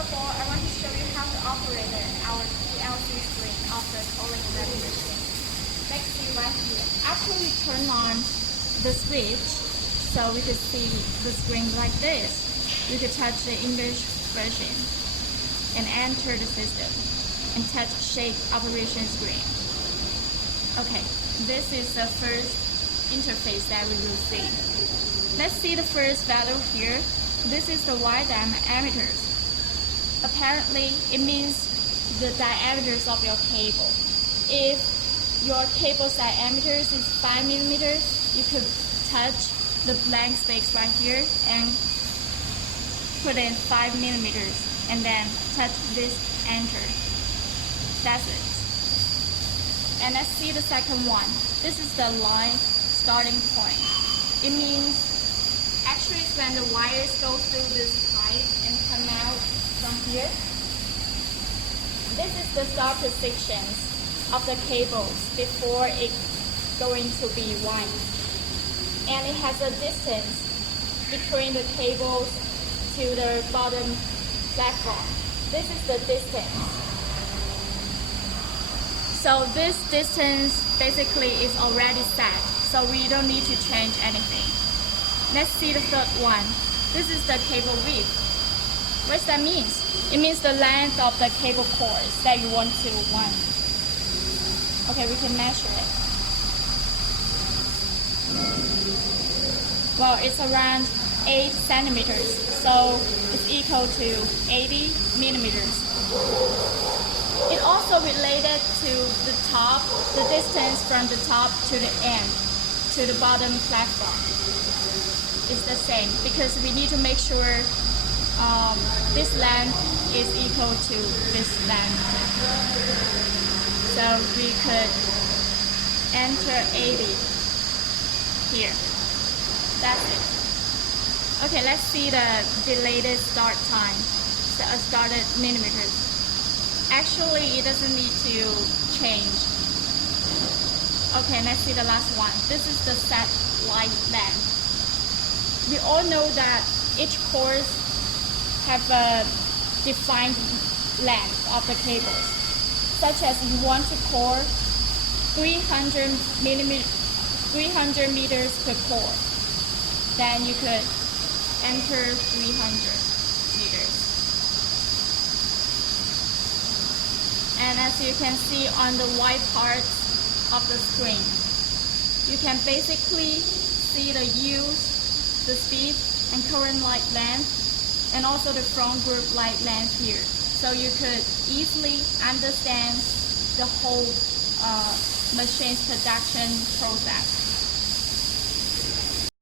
of all, I want to show you how to operate our PLC screen of the coiling wrapping machine. Let's see right here. After we turn on the switch, so we could see the screen like this, we could touch the English version and enter the system and touch shape operation screen. Okay, this is the first interface that we will see. Let's see the first value here. This is the Y diameters. Apparently, it means the diameters of your cable. If your cable's diameters is 5 millimeters, you could touch the blank space right here and put in 5 millimeters and then touch this enter. That's it. And let's see the second one. This is the line starting point. It means actually it's when the wires go through this pipe and come out from here. This is the start positions of the cables before it going to be wind. And it has a distance between the cables to the bottom platform. This is the distance. So this distance basically is already set, so we don't need to change anything. Let's see the third one. This is the cable width. What does that mean? It means the length of the cable cords that you want to wind. Okay, we can measure it. Well, it's around 8 centimeters, so it's equal to 80 millimeters. It also related to the top, the distance from the top to the end, to the bottom platform. It's the same because we need to make sure this length is equal to this length. So we could enter 80 here. That's it. Okay, let's see the latest start time. So started millimeters. Actually, it doesn't need to change. Okay, let's see the last one. This is the set light length. We all know that each cord have a defined length of the cables, such as you want to core 300 meters per cord. Then you could enter 300 meters. And as you can see on the white part of the screen, you can basically see the use, the speed and current light length, and also the front group light length here. So you could easily understand the whole machine's production process.